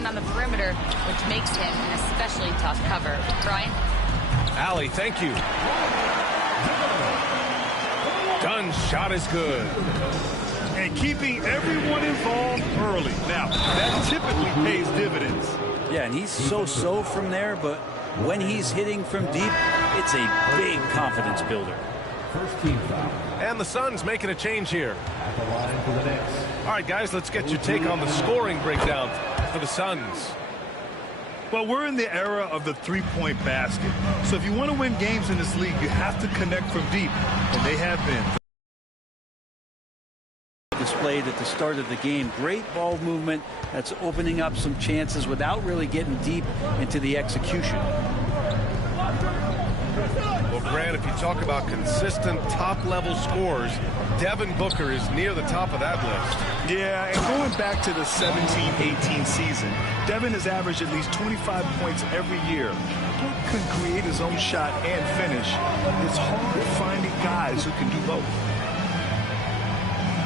and on the perimeter, which makes him an especially tough cover. Brian? Allie, thank you. Dunn's shot is good. And keeping everyone involved early. Now, that typically pays dividends. Yeah, and he's so-so from there, but when he's hitting from deep, it's a big confidence builder. First team foul. And the Suns making a change here. At the line for the Knicks. All right, guys, let's get your take on the scoring breakdown for the Suns. Well, we're in the era of the three-point basket. So if you want to win games in this league, you have to connect from deep, and they have been. Displayed at the start of the game. Great ball movement that's opening up some chances without really getting deep into the execution. Well, Grant, if you talk about consistent top-level scores, Devin Booker is near the top of that list. Yeah, and going back to the 17-18 season, Devin has averaged at least 25 points every year. Book can create his own shot and finish. It's hard finding guys who can do both.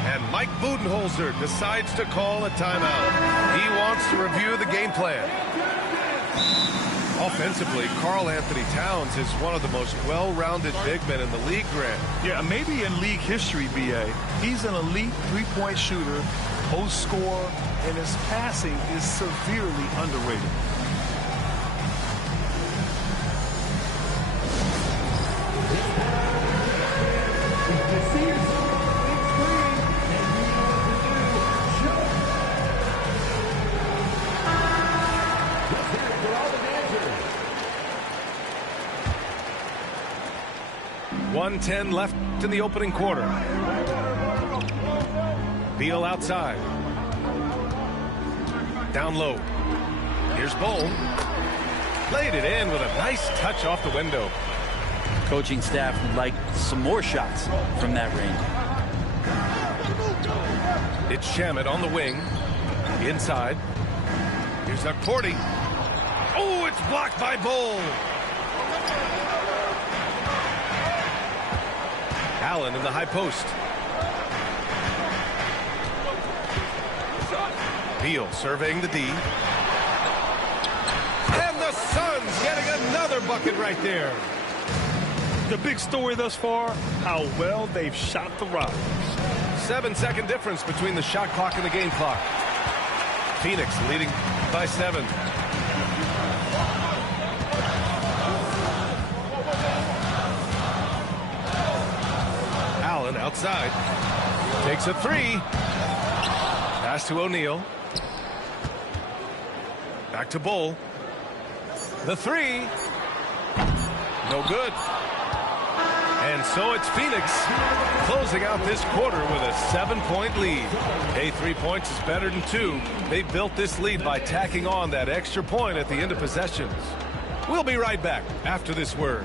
And Mike Budenholzer decides to call a timeout. He wants to review the game plan. Offensively, Karl Anthony Towns is one of the most well-rounded big men in the league, Grant. Yeah, maybe in league history, B.A. He's an elite three-point shooter, post scorer, and his passing is severely underrated. .110 left in the opening quarter. Beal outside. Down low. Here's Bull. Laid it in with a nice touch off the window. Coaching staff would like some more shots from that range. It's Shamet on the wing. Inside. Here's Cordy. Oh, it's blocked by Bull. Allen in the high post. Beal surveying the D. And the Suns getting another bucket right there. The big story thus far, how well they've shot the rock. 7-second difference between the shot clock and the game clock. Phoenix leading by 7. Allen outside. Takes a 3. Pass to O'Neal. Back to Bull. The 3. No good. And so it's Phoenix closing out this quarter with a 7-point lead. Hey, 3 points is better than 2. They built this lead by tacking on that extra point at the end of possessions. We'll be right back after this word.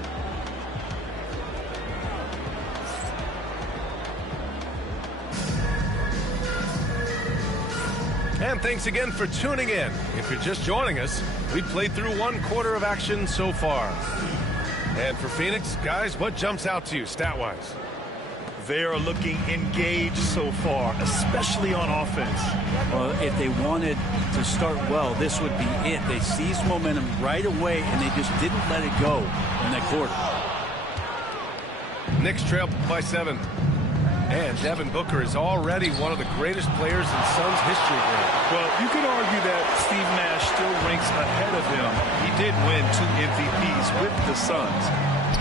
And thanks again for tuning in. If you're just joining us, we played through 1 quarter of action so far. And for Phoenix, guys, what jumps out to you stat-wise? They are looking engaged so far, especially on offense. Well, if they wanted to start well, this would be it. They seized momentum right away, and they just didn't let it go in that quarter. Knicks trail by 7. And Devin Booker is already one of the greatest players in Suns history. Well, you could argue that Steve Nash still ranks ahead of him. He did win 2 MVPs with the Suns.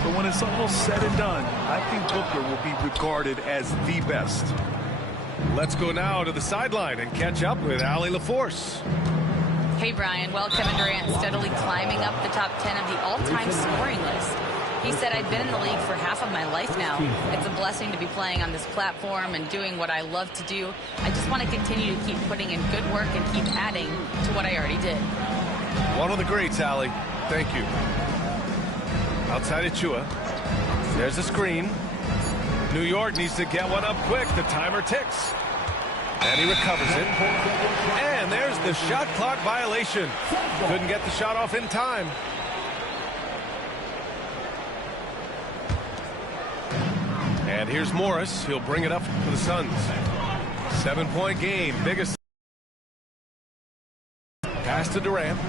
But when it's all said and done, I think Booker will be regarded as the best. Let's go now to the sideline and catch up with Allie LaForce. Hey, Brian. Well, Kevin Durant steadily climbing up the top 10 of the all-time scoring list. He said, I've been in the league for half of my life now. It's a blessing to be playing on this platform and doing what I love to do. I just want to continue to keep putting in good work and keep adding to what I already did. One of the greats, Allie. Thank you. Outside Achua. There's a screen. New York needs to get one up quick. The timer ticks. And he recovers it. And there's the shot clock violation. Couldn't get the shot off in time. And here's Morris. He'll bring it up for the Suns. 7-point game. Biggest Pass to Durant.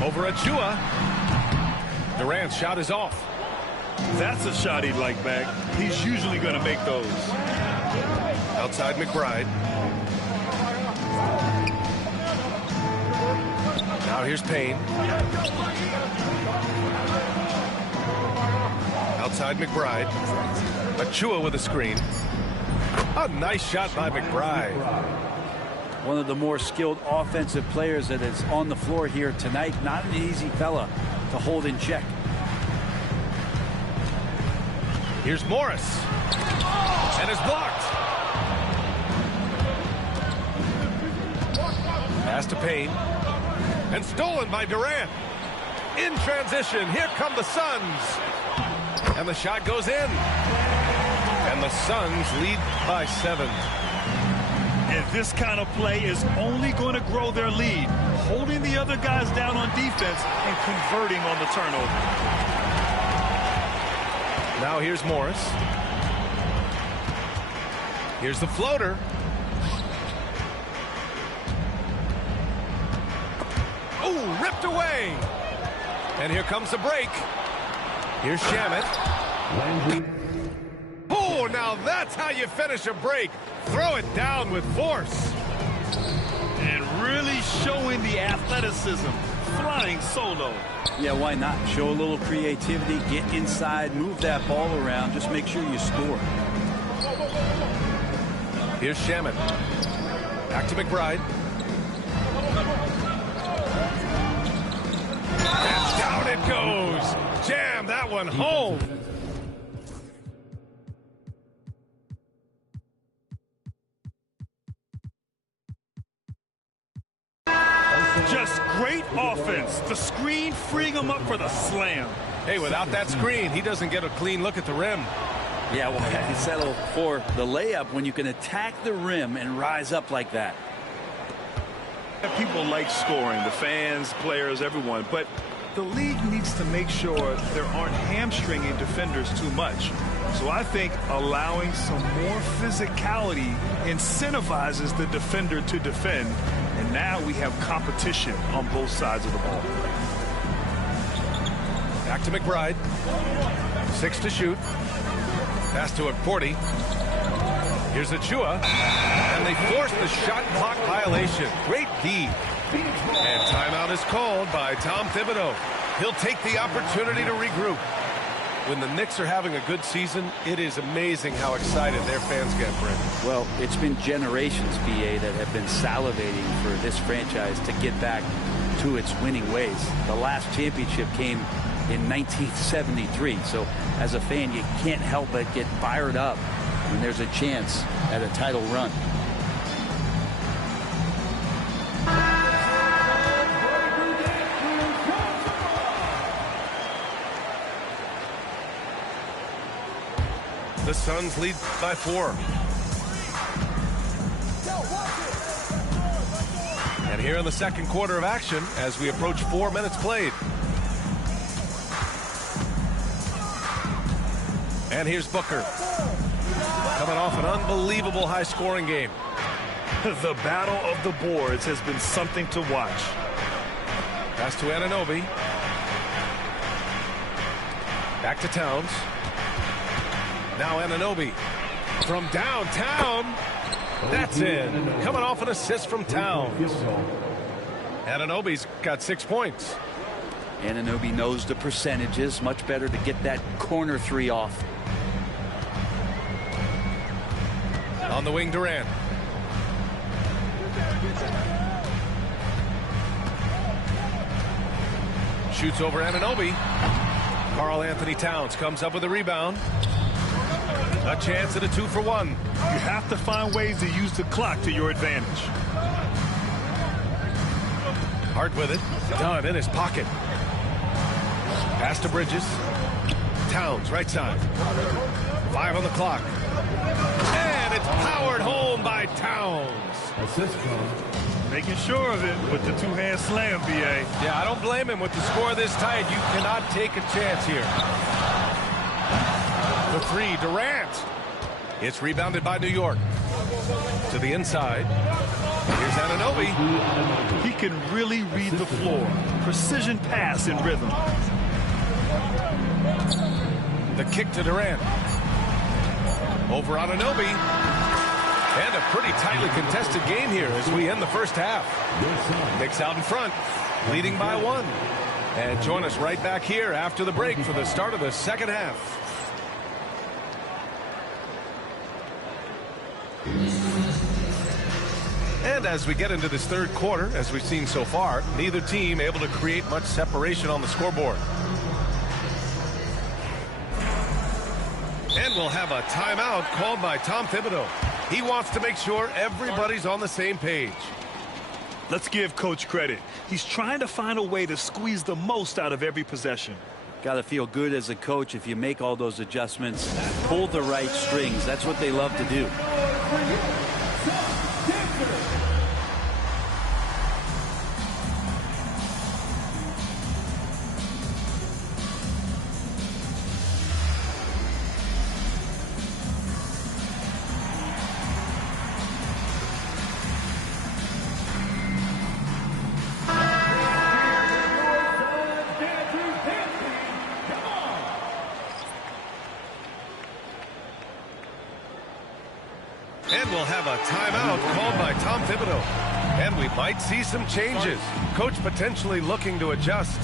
Over Achua. Durant's shot is off. That's a shot he'd like back. He's usually going to make those. Outside McBride. Now here's Payne. Outside McBride. Achua with a screen. A nice shot by McBride. One of the more skilled offensive players that is on the floor here tonight. Not an easy fella to hold in check. Here's Morris. And is blocked. Pass to Payne. And stolen by Durant. In transition, here come the Suns. And the shot goes in. And the Suns lead by 7. And this kind of play is only going to grow their lead. Holding the other guys down on defense and converting on the turnover. Now here's Morris. Here's the floater. Oh, ripped away. And here comes the break. Here's Shamet. Oh, now that's how you finish a break. Throw it down with force. And really showing the athleticism. Flying solo. Yeah, why not? Show a little creativity, get inside, move that ball around, just make sure you score. Here's Shamet. Back to McBride. And down it goes. Jam that one home. Just great offense. The screen freeing him up for the slam. Hey, without that screen, he doesn't get a clean look at the rim. Yeah, well, you settle for the layup when you can attack the rim and rise up like that. People like scoring, the fans, players, everyone, but the league needs to make sure there aren't hamstringing defenders too much. So I think allowing some more physicality incentivizes the defender to defend, and now we have competition on both sides of the ball. Back to McBride. 6 to shoot. Pass to Akporti. Here's Achua. And they force the shot clock violation. Great D. And timeout is called by Tom Thibodeau. He'll take the opportunity to regroup. When the Knicks are having a good season, it is amazing how excited their fans get, Brent. Well, it's been generations, BA, that have been salivating for this franchise to get back to its winning ways. The last championship came in 1973. So as a fan, you can't help but get fired up when there's a chance at a title run. The Suns lead by 4. And here in the second quarter of action as we approach 4 minutes played. And here's Booker. Coming off an unbelievable high-scoring game. The battle of the boards has been something to watch. Pass to Anunoby. Back to Towns. Now Anunoby from downtown. That's in. Coming off an assist from Towns. Anunoby's got 6 points. Anunoby knows the percentages. Much better to get that corner three off. On the wing, Durant. Shoots over Anunoby. Karl Anthony Towns comes up with a rebound. A chance at a 2-for-1. You have to find ways to use the clock to your advantage. Hart with it. Dunn in his pocket. Pass to Bridges. Towns, right side. 5 on the clock. And it's powered home by Towns. Assist from Making sure of it with the two-hand slam, BA. Yeah, I don't blame him with the score this tight. You cannot take a chance here. The 3, Durant. It's rebounded by New York. To the inside. Here's Anunoby. He can really read the floor. Precision pass in rhythm. The kick to Durant. Over Anunoby. And a pretty tightly contested game here as we end the first half. Knicks out in front, leading by 1. And join us right back here after the break for the start of the second half. And as we get into this third quarter, as we've seen so far, neither team able to create much separation on the scoreboard. And we'll have a timeout called by Tom Thibodeau. He wants to make sure everybody's on the same page. Let's give Coach credit. He's trying to find a way to squeeze the most out of every possession. Got to feel good as a coach if you make all those adjustments, pull the right strings. That's what they love to do. And we'll have a timeout called by Tom Thibodeau. And we might see some changes. Coach potentially looking to adjust.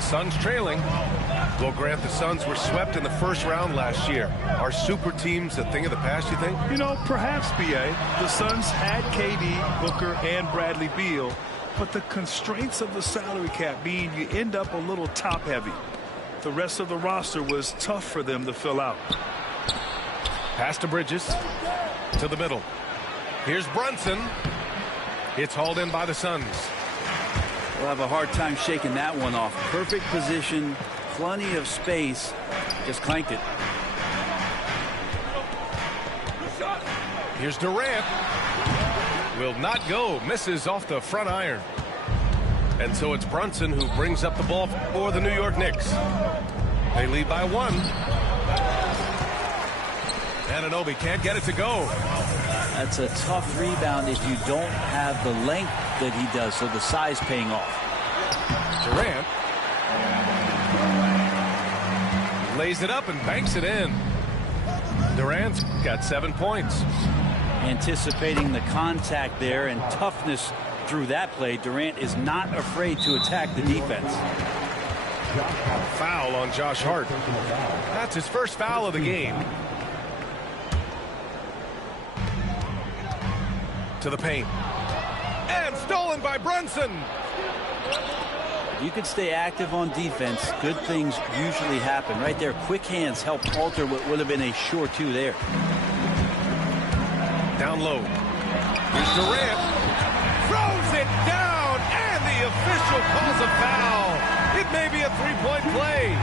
Suns trailing. We'll grant the Suns were swept in the first round last year. Are super teams a thing of the past, you think? You know, perhaps, B.A. The Suns had KD, Booker, and Bradley Beal, but the constraints of the salary cap mean you end up a little top-heavy. The rest of the roster was tough for them to fill out. Pass to Bridges. To the middle. Here's Brunson. It's hauled in by the Suns. We'll have a hard time shaking that one off. Perfect position, plenty of space. Just clanked it. Here's Durant. Will not go. Misses off the front iron. And so it's Brunson who brings up the ball for the New York Knicks. They lead by 1. Anunoby can't get it to go. That's a tough rebound if you don't have the length that he does, so the size paying off. Durant lays it up and banks it in. Durant's got 7 points. Anticipating the contact there and toughness through that play, Durant is not afraid to attack the defense. Foul on Josh Hart. That's his first foul of the game. To the paint. And stolen by Brunson. You could stay active on defense. Good things usually happen. Right there, quick hands help alter what would have been a sure 2 there. Down low. Here's Durant. Throws it down, and the official calls a foul. It may be a 3-point play.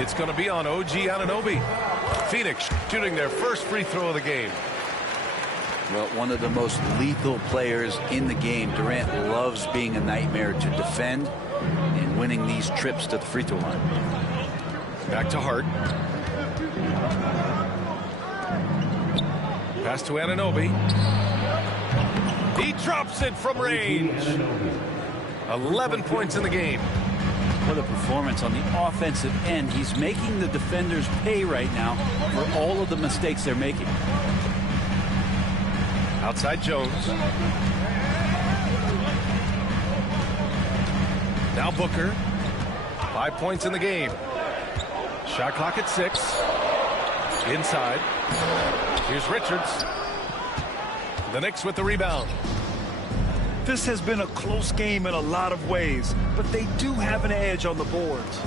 It's going to be on OG Anunoby. Phoenix shooting their first free throw of the game. Well, one of the most lethal players in the game. Durant loves being a nightmare to defend and winning these trips to the free throw line. Back to Hart. Pass to Anunoby. He drops it from range. 11 points in the game. What a performance on the offensive end. He's making the defenders pay right now for all of the mistakes they're making. Outside Jones. Now Booker. 5 points in the game. Shot clock at 6. Inside. Here's Richards. The Knicks with the rebound. This has been a close game in a lot of ways, but they do have an edge on the boards.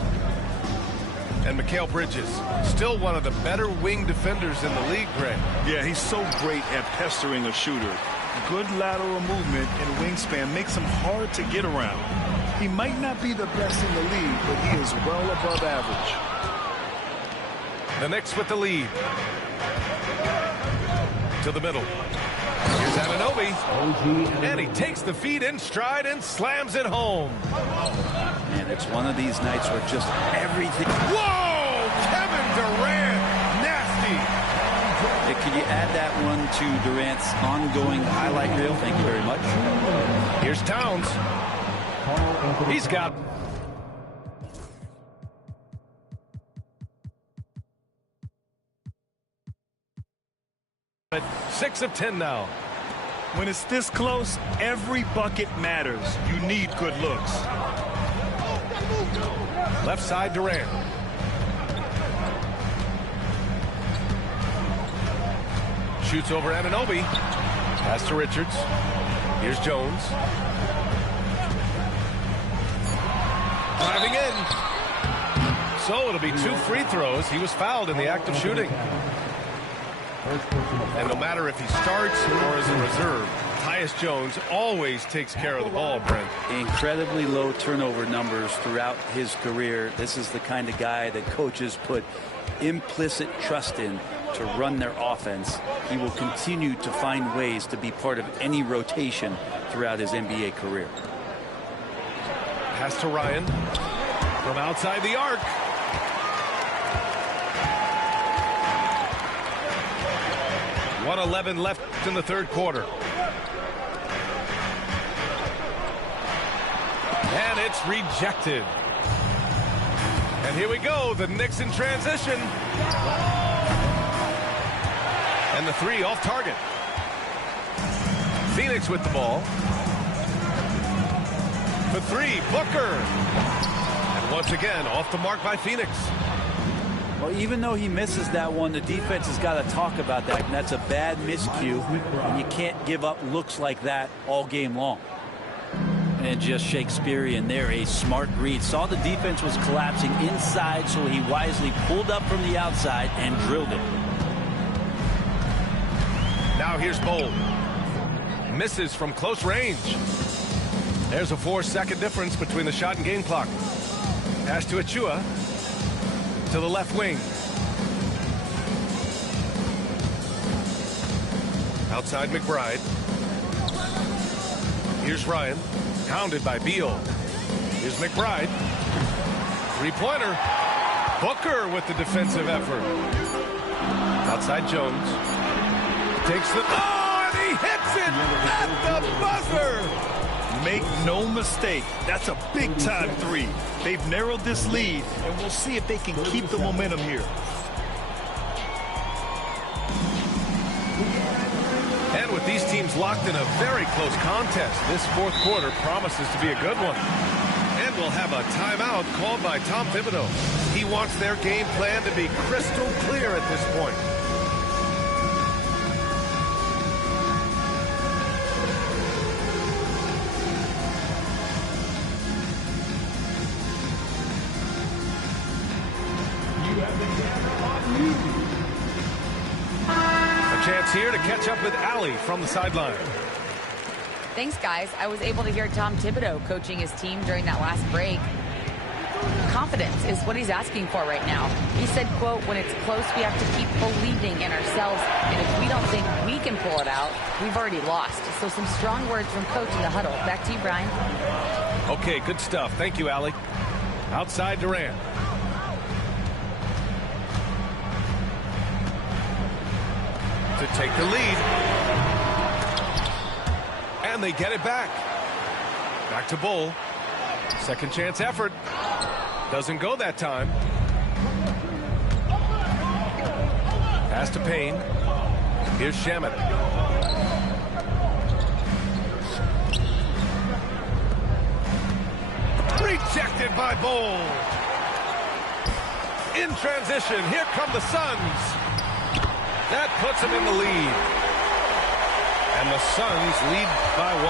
And Mikal Bridges, still one of the better wing defenders in the league, Greg. Yeah, he's so great at pestering a shooter. Good lateral movement and wingspan makes him hard to get around. He might not be the best in the league, but he is well above average. The Knicks with the lead. To the middle. Here's Anunoby. And he takes the feed in stride and slams it home. And it's one of these nights where just everything. Whoa! Kevin Durant. Nasty. Hey, can you add that one to Durant's ongoing highlight reel? Thank you very much. Here's Towns. He's got... At 6 of 10 now. When it's this close, every bucket matters. You need good looks. Left side Durant. Shoots over Anunoby. Pass to Richards. Here's Jones. Driving in. So it'll be 2 free throws. He was fouled in the act of shooting. And no matter if he starts or is a reserve, Tyus Jones always takes care of the ball, Brent. Incredibly low turnover numbers throughout his career. This is the kind of guy that coaches put implicit trust in to run their offense. He will continue to find ways to be part of any rotation throughout his NBA career. Pass to Ryan from outside the arc. .111 left in the third quarter. And it's rejected. And here we go, the Knicks in transition. And the 3 off target. Phoenix with the ball. For 3, Booker. And once again, off the mark by Phoenix. Well, even though he misses that one, the defense has got to talk about that. And that's a bad miscue. And you can't give up looks like that all game long. And just Shakespearean there, a smart read. Saw the defense was collapsing inside, so he wisely pulled up from the outside and drilled it. Now here's Bold. Misses from close range. There's a 4-second difference between the shot and game clock. Pass to Achua. To the left wing. Outside McBride. Here's Ryan. Pounded by Beal. Here's McBride. 3-pointer. Booker with the defensive effort. Outside Jones. Takes the... Oh, and he hits it at the buzzer! Make no mistake, that's a big-time 3. They've narrowed this lead, and we'll see if they can keep the momentum here. And with these teams locked in a very close contest, this fourth quarter promises to be a good one. And we'll have a timeout called by Tom Thibodeau. He wants their game plan to be crystal clear at this point. Chance here to catch up with Allie from the sideline. Thanks, guys. I was able to hear Tom Thibodeau coaching his team during that last break. Confidence is what he's asking for right now. He said, quote, when it's close, we have to keep believing in ourselves. And if we don't think we can pull it out, we've already lost. So some strong words from coach in the huddle. Back to you, Brian. Okay, good stuff. Thank you, Allie. Outside Durant. To take the lead. And they get it back. Back to Bull. Second chance effort. Doesn't go that time. Pass to Payne. Here's Shamet. Rejected by Bull. In transition, here come the Suns. That puts them in the lead. And the Suns lead by 1.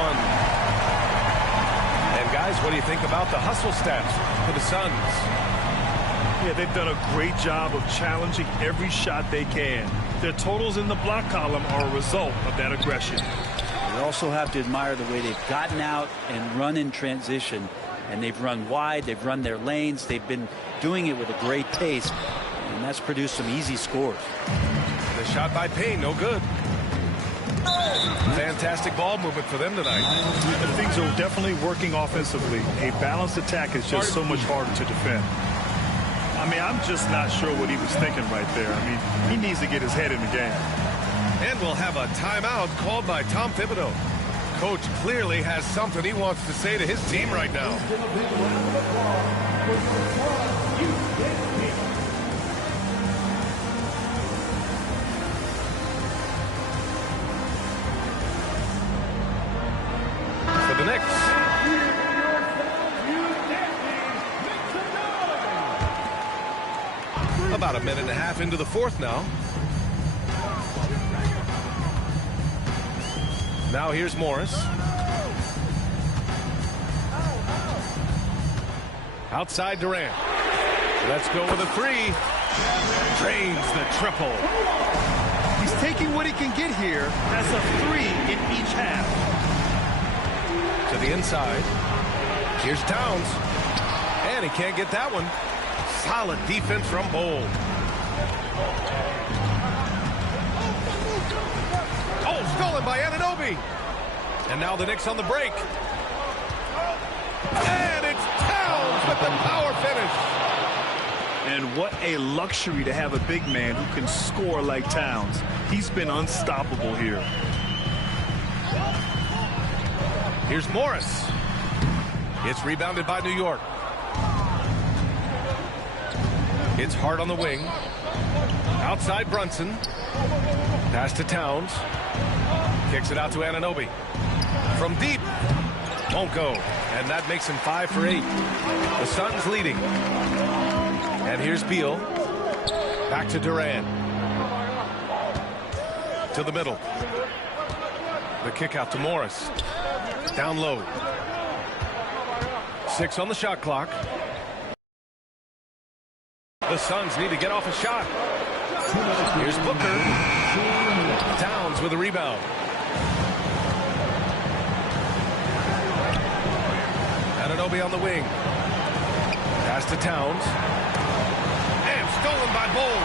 And guys, what do you think about the hustle stats for the Suns? Yeah, they've done a great job of challenging every shot they can. Their totals in the block column are a result of that aggression. You also have to admire the way they've gotten out and run in transition. And they've run wide, they've run their lanes, they've been doing it with a great pace. And and that's produced some easy scores. The shot by Payne, no good. Fantastic ball movement for them tonight. And things are definitely working offensively. A balanced attack is just so much harder to defend. I mean, I'm just not sure what he was thinking right there. I mean, he needs to get his head in the game. And we'll have a timeout called by Tom Thibodeau. Coach clearly has something he wants to say to his team right now. For the Knicks. About a minute and a half into the fourth now. Now here's Morris. Outside Durant. Let's go with a three. Drains the triple. He's taking what he can get here as a three in each half. To the inside. Here's Towns. And he can't get that one. Solid defense from Bol. Oh, stolen by Anunoby. And now the Knicks on the break. And it's Towns with the power finish. And what a luxury to have a big man who can score like Towns. He's been unstoppable here. Here's Morris. It's rebounded by New York. It's Hart on the wing. Outside Brunson. Pass to Towns. Kicks it out to Anunoby. From deep. Won't go. And that makes him 5 for 8. The Suns leading. And here's Beal. Back to Durant. To the middle. The kick out to Morris. Down low. 6 on the shot clock. The Suns need to get off a shot. Here's Booker. Towns with a rebound. Anunoby on the wing. Pass to Towns. And stolen by Bol.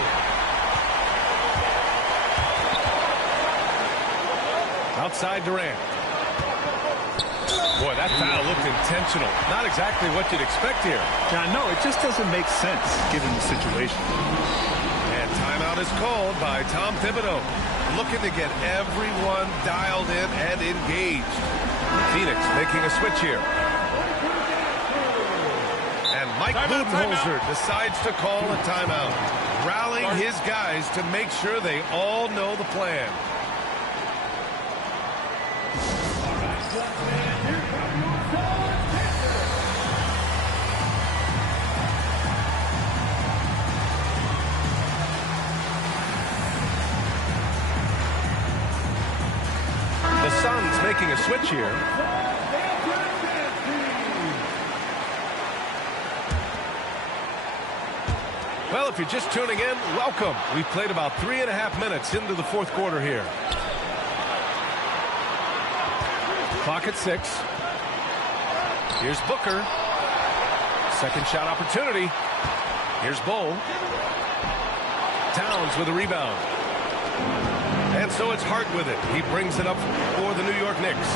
Outside Durant. Boy, that foul looked intentional. Not exactly what you'd expect here. I know, it just doesn't make sense given the situation. And timeout is called by Tom Thibodeau. Looking to get everyone dialed in and engaged. Phoenix making a switch here. And Mike Budenholzer decides to call a timeout. Rallying his guys to make sure they all know the plan. The Suns making a switch here. Well, if you're just tuning in, welcome. We've played about 3.5 minutes into the fourth quarter here. Clock at 6. Here's Booker. Second shot opportunity. Here's Bol. Towns with a rebound. And so it's Hart with it. He brings it up for the New York Knicks.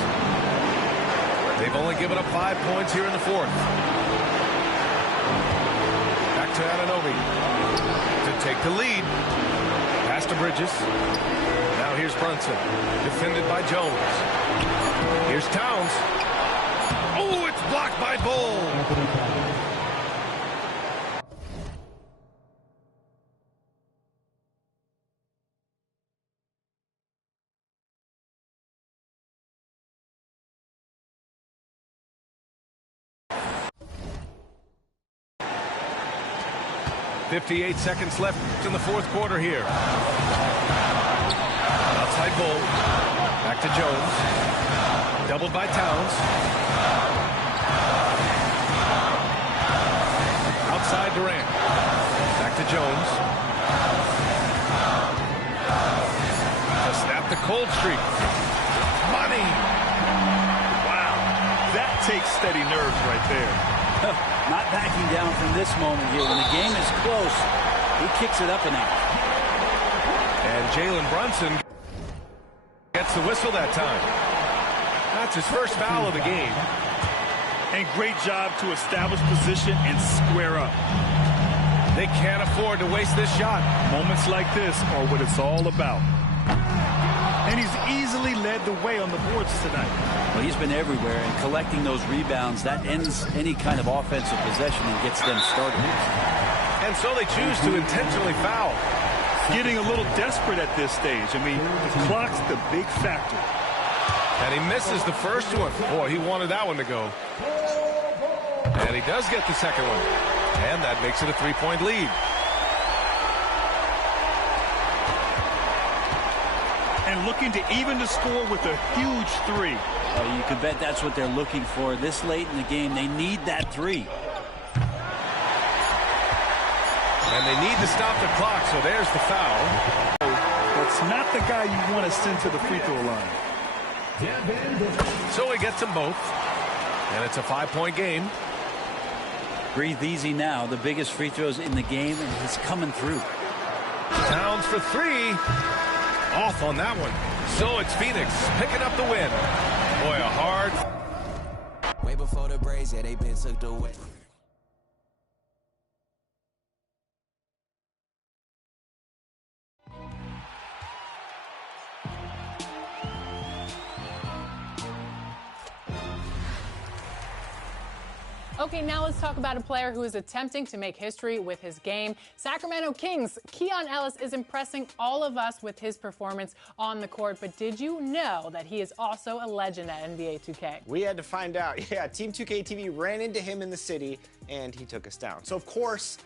They've only given up 5 points here in the fourth. Back to Anunoby to take the lead. Pass to Bridges. Now here's Brunson. Defended by Jones. Here's Towns. Oh, it's blocked by Bol. .58 seconds left in the fourth quarter here. Outside Bol. Back to Jones. Doubled by Towns. Outside Durant. Back to Jones. To snap the cold streak. Money. Wow. That takes steady nerves right there. Not backing down from this moment here. When the game is close, He kicks it up and out. And Jalen Brunson gets the whistle that time. That's his first foul of the game. And great job to establish position and square up. They can't afford to waste this shot. Moments like this are what it's all about. And he's easily led the way on the boards tonight. Well, he's been everywhere, and collecting those rebounds, that ends any kind of offensive possession and gets them started. And so they choose to intentionally foul. Getting a little desperate at this stage. I mean, the clock's the big factor. And he misses the first one. Boy, he wanted that one to go. And he does get the second one. And that makes it a 3-point lead. And looking to even the score with a huge three. You can bet that's what they're looking for. This late in the game, they need that three. And they need to stop the clock, so there's the foul. That's not the guy you want to send to the free throw line. So he gets them both. And it's a 5-point game. Breathe easy now. The biggest free throws in the game, and he's coming through. Towns for three. Off on that one. So it's Phoenix picking up the win. Boy, a hard. Way before the braids, yeah, they been sucked away. Okay, now let's talk about a player who is attempting to make history with his game. Sacramento Kings, Keon Ellis is impressing all of us with his performance on the court, but did you know that he is also a legend at NBA 2K? We had to find out. Yeah, Team 2K TV ran into him in the city, and he took us down. So, of course,